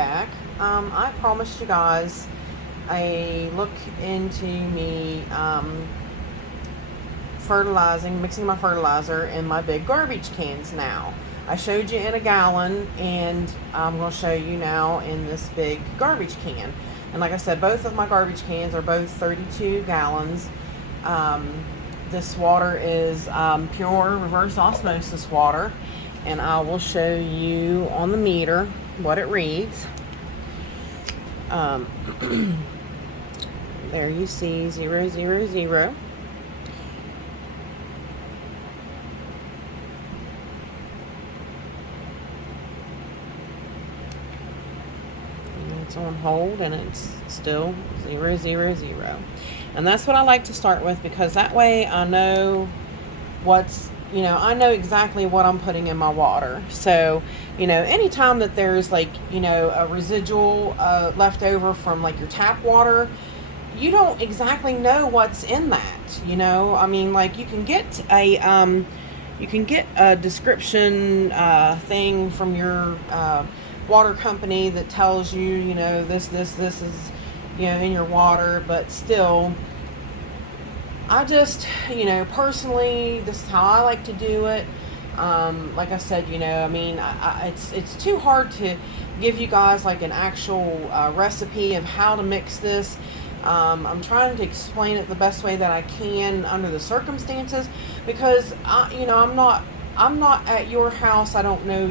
back. I promised you guys a look into me mixing my fertilizer in my big garbage cans now. I showed you in a gallon, and I'm going to show you now in this big garbage can. And like I said, both of my garbage cans are both 32 gallons. This water is pure reverse osmosis water, and I will show you on the meter what it reads. There you see 000. It's on hold, and it's still 000. And that's what I like to start with, because that way I know I know exactly what I'm putting in my water. So, anytime that there's like, a residual left over from like your tap water, you don't exactly know what's in that. I mean, like you can get a description thing from your water company that tells you, this is, in your water, but still, I just, personally, this is how I like to do it. Like I said, I mean, it's too hard to give you guys like an actual recipe of how to mix this. I'm trying to explain it the best way that I can under the circumstances, because I'm not at your house. I don't know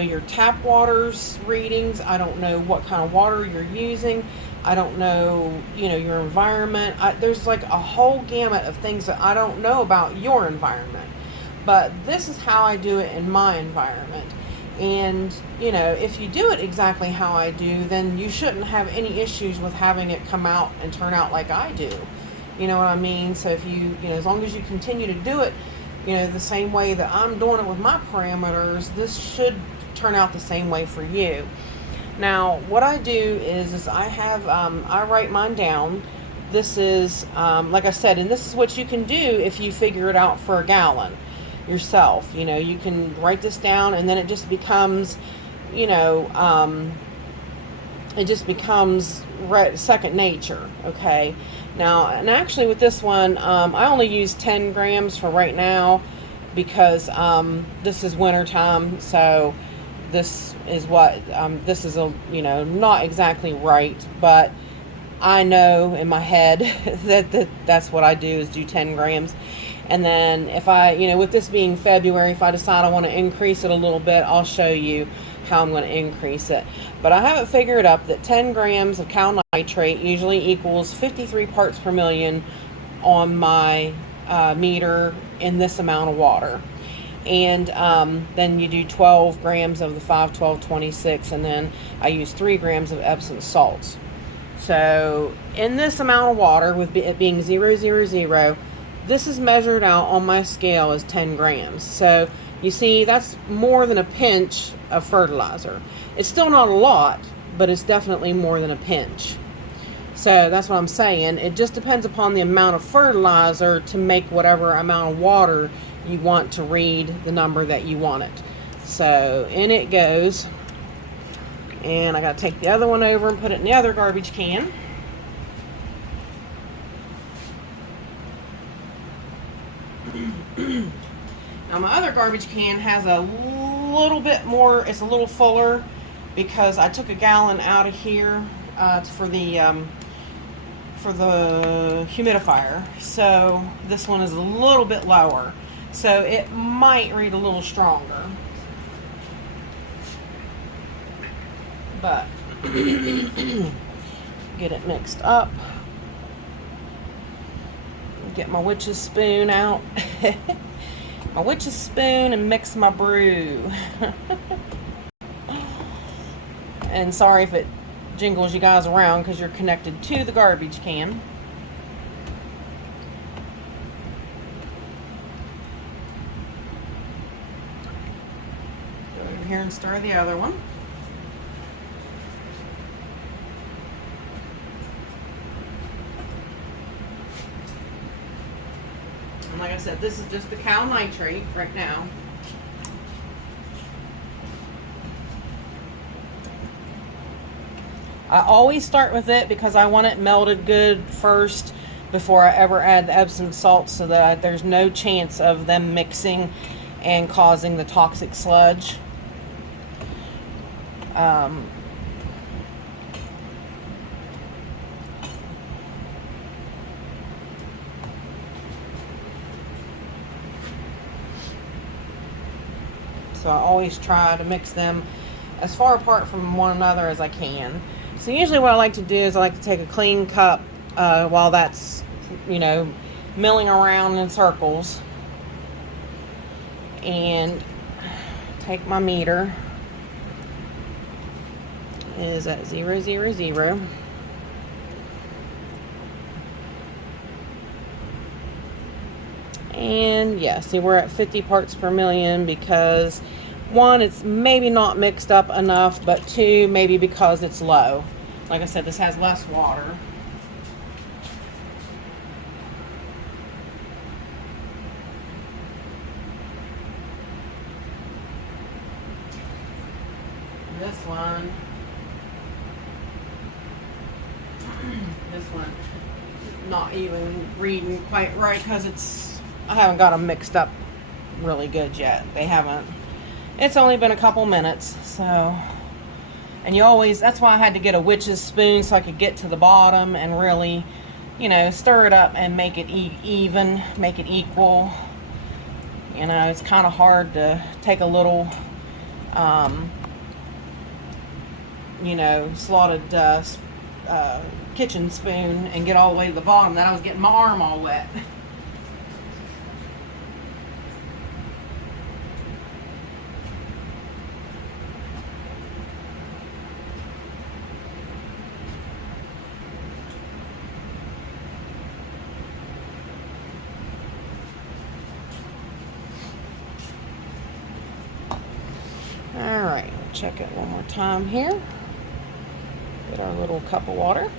your tap water's readings. I don't know what kind of water you're using. I don't know, your environment. There's like a whole gamut of things that I don't know about your environment. But this is how I do it in my environment. And, if you do it exactly how I do, then you shouldn't have any issues with having it come out and turn out like I do. You know what I mean? So if you, as long as you continue to do it, the same way that I'm doing it with my parameters, this should turn out the same way for you. Now, what I do is I have, I write mine down. This is, like I said, and this is what you can do if you figure it out for a gallon yourself. You can write this down, and then it just becomes, second nature, okay? Now, and actually with this one, I only use 10 grams for right now, because this is winter time, so this is what, this is not exactly right, but I know in my head that's what I do, is do 10 grams. And then if I, with this being February, if I decide I want to increase it a little bit, I'll show you how I'm going to increase it. But I have it figured up that 10 grams of cal nitrate usually equals 53 parts per million on my meter in this amount of water. And then you do 12 grams of the 5-12-26, and then I use 3 grams of Epsom salts. So in this amount of water, with it being 000, this is measured out on my scale as 10 grams. So you see, that's more than a pinch of fertilizer. It's still not a lot, but it's definitely more than a pinch. So that's what I'm saying. It just depends upon the amount of fertilizer to make whatever amount of water you want to read the number that you want it. So in it goes. And I got to take the other one over and put it in the other garbage can. Now my other garbage can has a little bit more, it's a little fuller, because I took a gallon out of here for the humidifier. So this one is a little bit lower, so it might read a little stronger. But get it mixed up. Get my witch's spoon out. My witch's spoon, and mix my brew. And sorry if it jingles you guys around, because you're connected to the garbage can. Go over here and stir the other one. And like I said, this is just the cal nitrate right now. I always start with it because I want it melted good first before I ever add the Epsom salts, so that there's no chance of them mixing and causing the toxic sludge. So I always try to mix them as far apart from one another as I can. So usually what I like to do is I like to take a clean cup while that's, milling around in circles, and take my meter. It is at 000. And yeah, see, we're at 50 parts per million because, one, it's maybe not mixed up enough, but two, maybe because it's low. Like I said, this has less water. This one, not even reading quite right because I haven't got them mixed up really good yet. They haven't. It's only been a couple minutes, so. And that's why I had to get a witch's spoon so I could get to the bottom and really, stir it up and make it even, make it equal. It's kind of hard to take a little, slotted kitchen spoon and get all the way to the bottom. Then I was getting my arm all wet. Alright, check it one more time here. Get our little cup of water.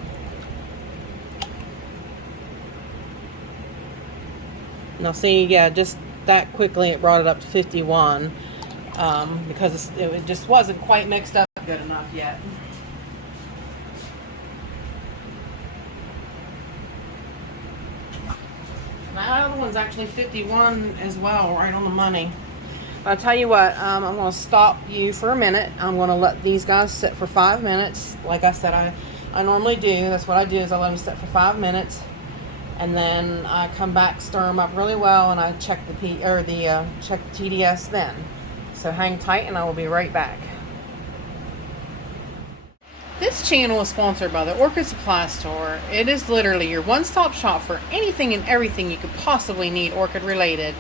Now see, yeah, just that quickly it brought it up to 51 because it just wasn't quite mixed up good enough yet. That other one's actually 51 as well, right on the money. I'll tell you what, I'm going to stop you for a minute. I'm going to let these guys sit for 5 minutes. Like I said, I normally do. That's what I do, is I let them sit for 5 minutes. And then I come back, stir them up really well, and I check the check the TDS then. So hang tight and I will be right back. This channel is sponsored by the Orchid Supply Store. It is literally your one-stop shop for anything and everything you could possibly need orchid related.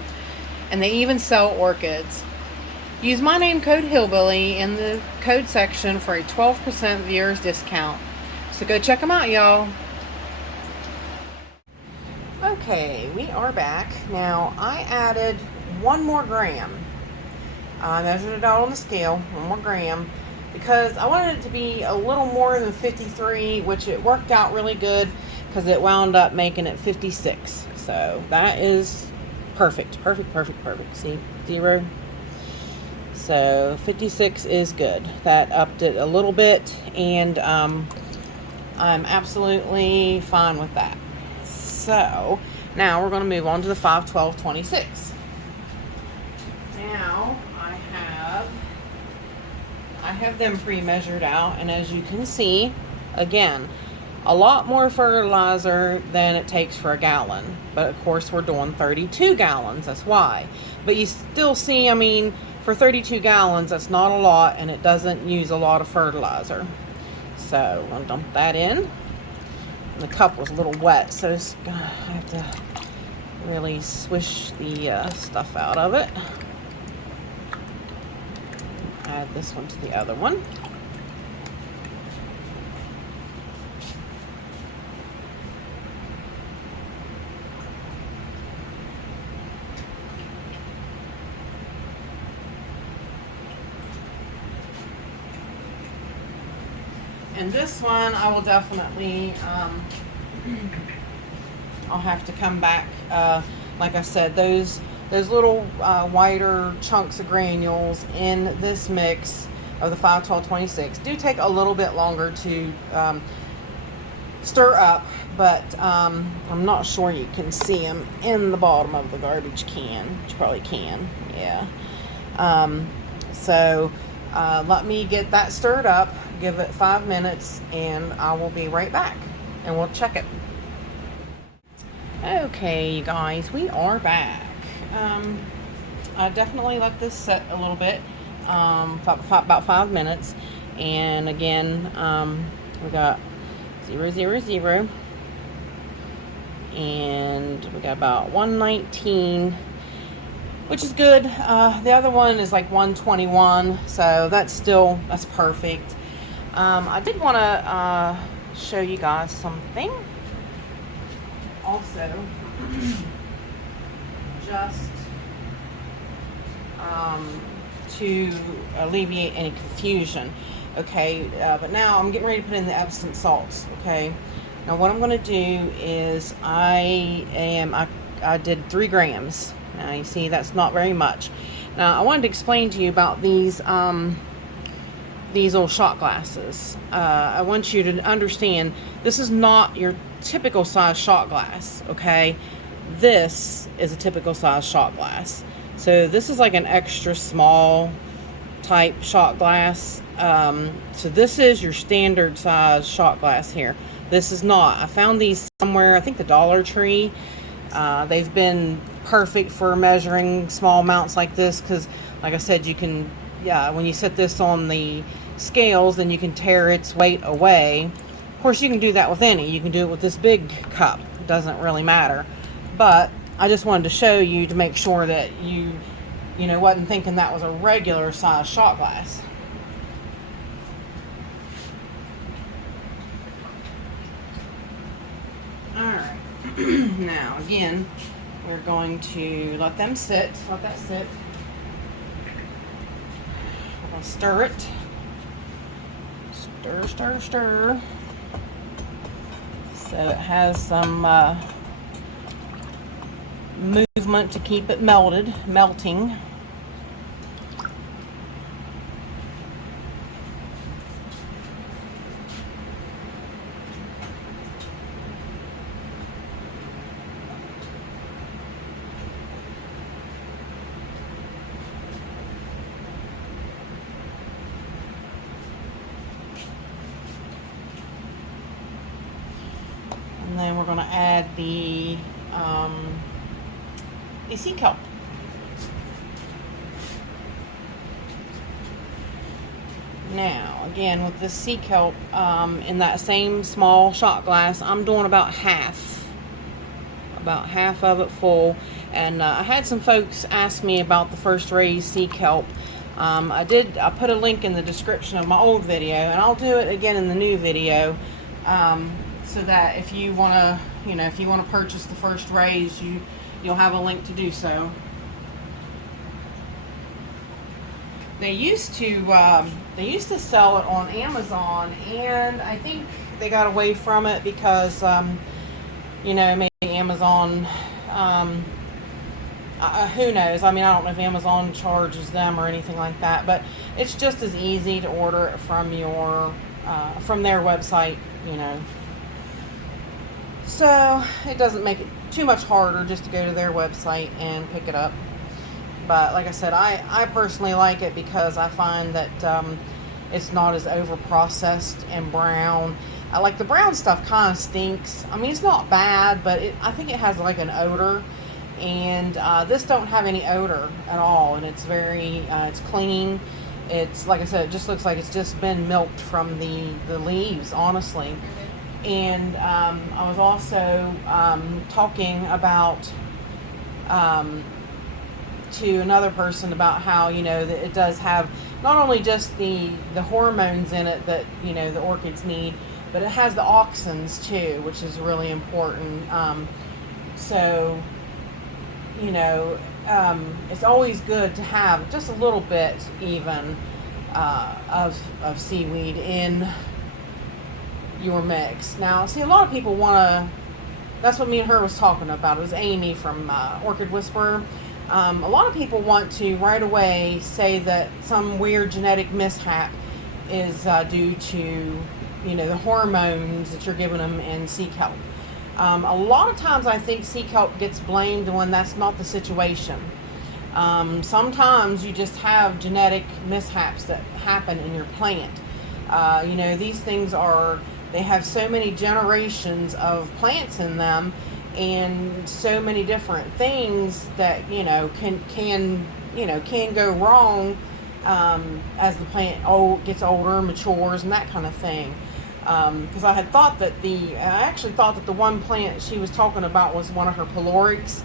And they even sell orchids. Use my name code Hillbilly in the code section for a 12% viewers discount. So go check them out, y'all. Okay, we are back. Now, I added 1 more gram. I measured it out on the scale, 1 more gram, because I wanted it to be a little more than 53, which it worked out really good because it wound up making it 56. So that is perfect. See, 0. So 56 is good. That upped it a little bit, and I'm absolutely fine with that. So now we're going to move on to the 5/12/26. Now I have them pre-measured out, and as you can see, again, a lot more fertilizer than it takes for a gallon. But of course we're doing 32 gallons, that's why. But you still see, I mean, for 32 gallons, that's not a lot, and it doesn't use a lot of fertilizer. So I'm gonna dump that in. And the cup was a little wet, so I have to really swish the stuff out of it. Add this one to the other one. And this one, I will definitely, I'll have to come back. Like I said, those little whiter chunks of granules in this mix of the 51226 do take a little bit longer to stir up, but I'm not sure you can see them in the bottom of the garbage can. You probably can, yeah. So let me get that stirred up, give it 5 minutes, and I will be right back, and we'll check it. Okay, you guys, we are back. I definitely let this set a little bit, about 5 minutes, and again, we got 000, and we got about 119, which is good. The other one is like 121, so that's perfect. I did want to show you guys something also, just to alleviate any confusion. Okay, but now I'm getting ready to put in the Epsom salts. Okay, now what I'm going to do is I did 3 grams. Now you see that's not very much. Now I wanted to explain to you about these little shot glasses. I want you to understand this is not your typical size shot glass. Okay, this is a typical size shot glass. So this is like an extra small type shot glass. So this is your standard size shot glass here. This is not. I found these somewhere, I think the Dollar Tree. They've been perfect for measuring small amounts like this, because like I said, you can, when you set this on the scales, then you can tear its weight away. Of course, you can do that with any. You can do it with this big cup. It doesn't really matter. But I just wanted to show you to make sure that you wasn't thinking that was a regular size shot glass. Alright. Now, again, we're going to let that sit. We're going to stir it. Stir. So it has some movement to keep it melting. And then we're going to add the sea kelp. Now, again, with this sea kelp, in that same small shot glass, I'm doing about half of it full. And I had some folks ask me about the first raised sea kelp. I put a link in the description of my old video, and I'll do it again in the new video, so that if you want to, purchase the first raised, you'll have a link to do so. They used to sell it on Amazon, and I think they got away from it because maybe Amazon, who knows? I mean, I don't know if Amazon charges them or anything like that, but it's just as easy to order it from their website, So it doesn't make it too much harder just to go to their website and pick it up. But like I said, I personally like it because I find that it's not as over processed and brown. I like the brown stuff kind of stinks. I mean, it's not bad, but I think it has like an odor. And this don't have any odor at all, and it's very it's clean. It's, like I said, it just looks like it's just been milked from the leaves, honestly. And I was also talking about to another person about how that it does have not only just the hormones in it that the orchids need, but it has the auxins too, which is really important. So it's always good to have just a little bit even of seaweed in your mix. Now, see, a lot of people want to, that's what me and her was talking about. It was Amy from Orchid Whisperer. A lot of people want to right away say that some weird genetic mishap is due to, you know, the hormones that you're giving them in sea kelp. A lot of times I think sea kelp gets blamed when that's not the situation. Sometimes you just have genetic mishaps that happen in your plant. You know, these things they have so many generations of plants in them, and so many different things that, you know, can go wrong as the plant gets older, matures, and that kind of thing. Because I actually thought that the one plant she was talking about was one of her pylorics,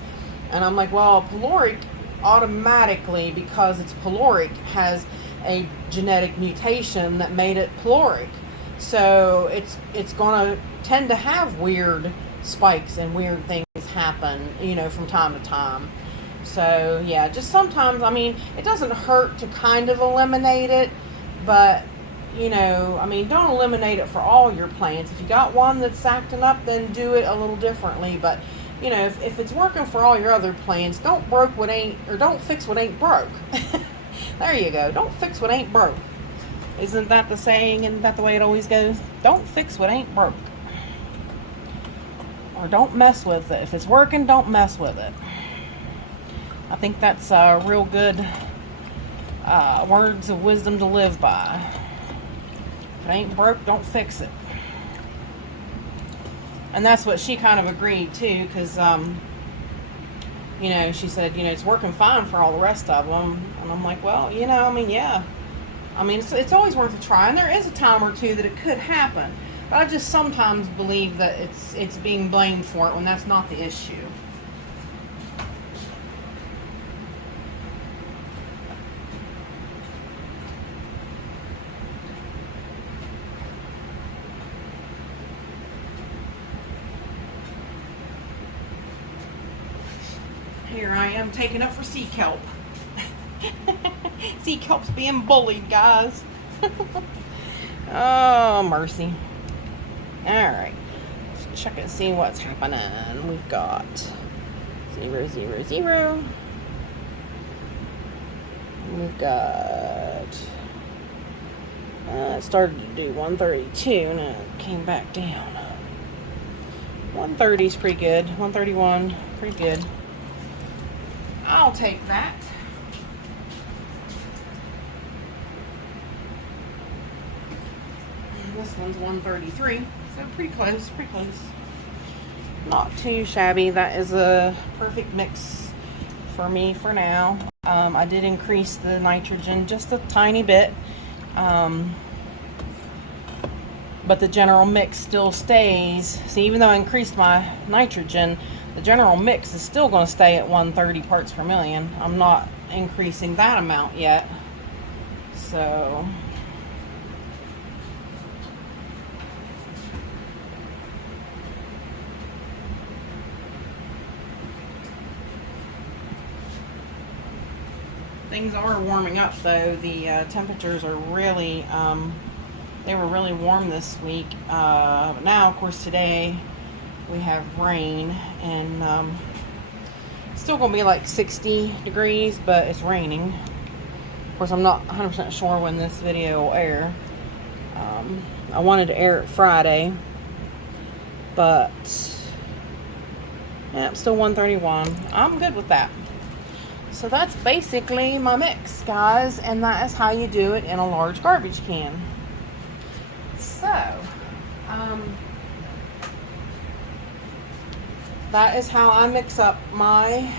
and I'm like, well, pyloric automatically, because it's pyloric, has a genetic mutation that made it pyloric, so it's gonna tend to have weird spikes and weird things happen, you know, from time to time. So yeah, just sometimes, I mean, it doesn't hurt to kind of eliminate it, but, you know, I mean, don't eliminate it for all your plants. If you got one that's acting up, then do it a little differently. But, you know, if it's working for all your other plants, don't fix what ain't broke. There you go. Don't fix what ain't broke. Isn't that the saying? Isn't that the way it always goes? Don't fix what ain't broke. Or don't mess with it. If it's working, don't mess with it. I think that's real good words of wisdom to live by. If it ain't broke, don't fix it. And that's what she kind of agreed to, because, you know, she said, you know, it's working fine for all the rest of them. And I'm like, well, you know, I mean, yeah. I mean, it's always worth a try. And there is a time or two that it could happen. But I just sometimes believe that it's being blamed for it when that's not the issue. Here I am taking up for sea kelp. Sea kelp's being bullied, guys. Oh, mercy. Alright. Let's check and see what's happening. We've got 0, 0, 0. We've got... it started to do 132 and it came back down. 130 is pretty good. 131, pretty good. I'll take that. This one's 133, so pretty close, pretty close. Not too shabby. That is a perfect mix for me for now. I did increase the nitrogen just a tiny bit, but the general mix still stays. See, even though I increased my nitrogen, the general mix is still going to stay at 130 parts per million. I'm not increasing that amount yet. So things are warming up, though. The temperatures are really, they were really warm this week. But now, of course, today we have rain, and still gonna be like 60 degrees, but it's raining. Of course, I'm not 100% sure when this video will air. I wanted to air it Friday, but yeah, it's still 131. I'm good with that. So that's basically my mix, guys, and that is how you do it in a large garbage can. So, that is how I mix up my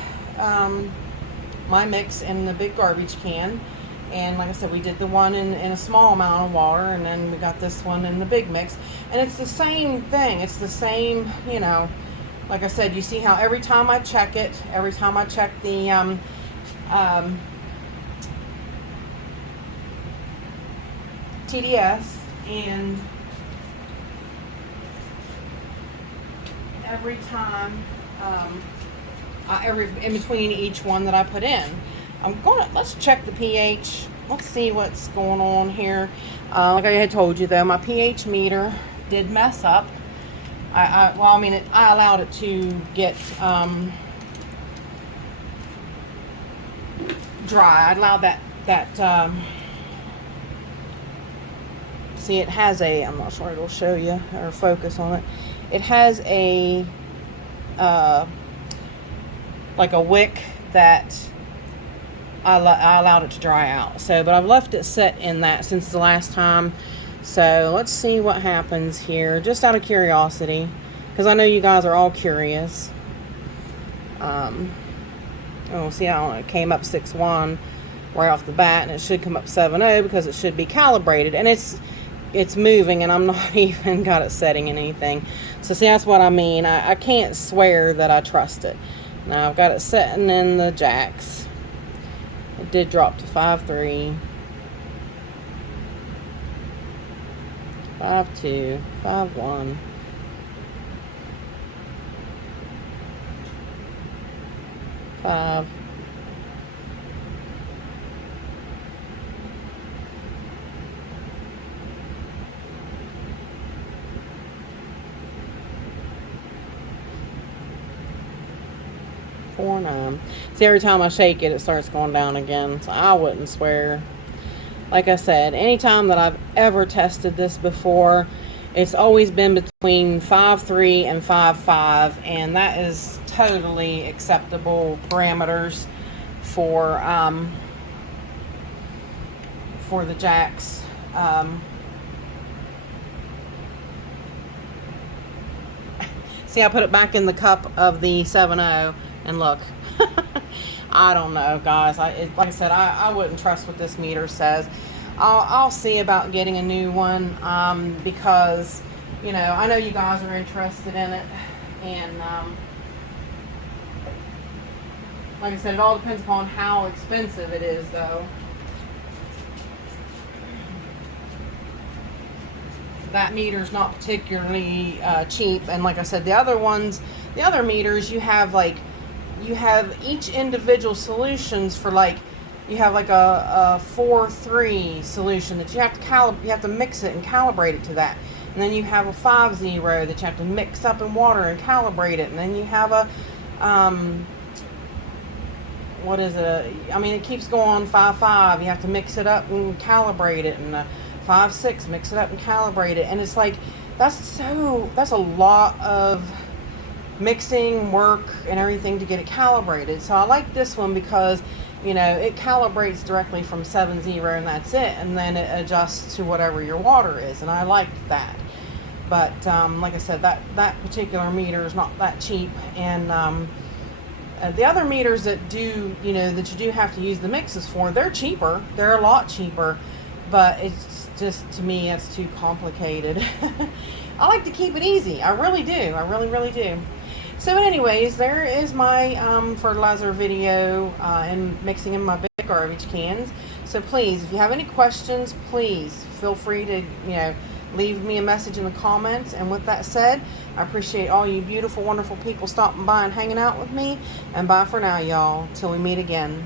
my mix in the big garbage can. And like I said, we did the one in a small amount of water, and then we got this one in the big mix. And it's the same thing. It's the same, you know, like I said, you see how every time I check the TDS, and every time in between each one that I put in, let's check the pH. Let's see what's going on here. Like I had told you, though, my pH meter did mess up. I allowed it to get dry. I allowed see, it has a, I'm not sure it'll show you or focus on it. It has a, like a wick that I allowed it to dry out. So, but I've left it set in that since the last time. So let's see what happens here, just out of curiosity, because I know you guys are all curious. Oh, see how it came up 6.1 right off the bat, and it should come up 7.0 because it should be calibrated, and it's moving, and I'm not even got it setting in anything. So see, that's what I mean. I can't swear that I trust it. Now I've got it setting in the jacks. It did drop to 5.3, 5.2, 5.1. 5. See, every time I shake it, it starts going down again. So I wouldn't swear. Like I said, anytime that I've ever tested this before, it's always been between 5.3 and 5.5, and that is totally acceptable parameters for the jacks. See, I put it back in the cup of the 7.0, and look. I don't know, guys. Like I said, I wouldn't trust what this meter says. I'll see about getting a new one, because, you know, I know you guys are interested in it, and like I said, it all depends upon how expensive it is, though. That meter's not particularly cheap, and like I said, the other meters, you have each individual solutions for, like, you have like a 4.3 solution that you have to mix it and calibrate it to that, and then you have a 5.0 that you have to mix up in water and calibrate it, and then you have a what is it? I mean, it keeps going. 5.5, you have to mix it up and calibrate it, and 5.6, mix it up and calibrate it, and it's like that's a lot of mixing work and everything to get it calibrated. So I like this one because, you know, it calibrates directly from 7.0 and that's it, and then it adjusts to whatever your water is, and I liked that. But like I said, that particular meter is not that cheap, and the other meters that do, you know, that you do have to use the mixes for, they're cheaper. They're a lot cheaper, but it's just, to me, it's too complicated. I like to keep it easy. I really do. I really do. So anyways, there is my fertilizer video and mixing in my big garbage cans. So please, if you have any questions, please feel free to, you know, leave me a message in the comments. And with that said, I appreciate all you beautiful, wonderful people stopping by and hanging out with me. And bye for now, y'all. Till we meet again.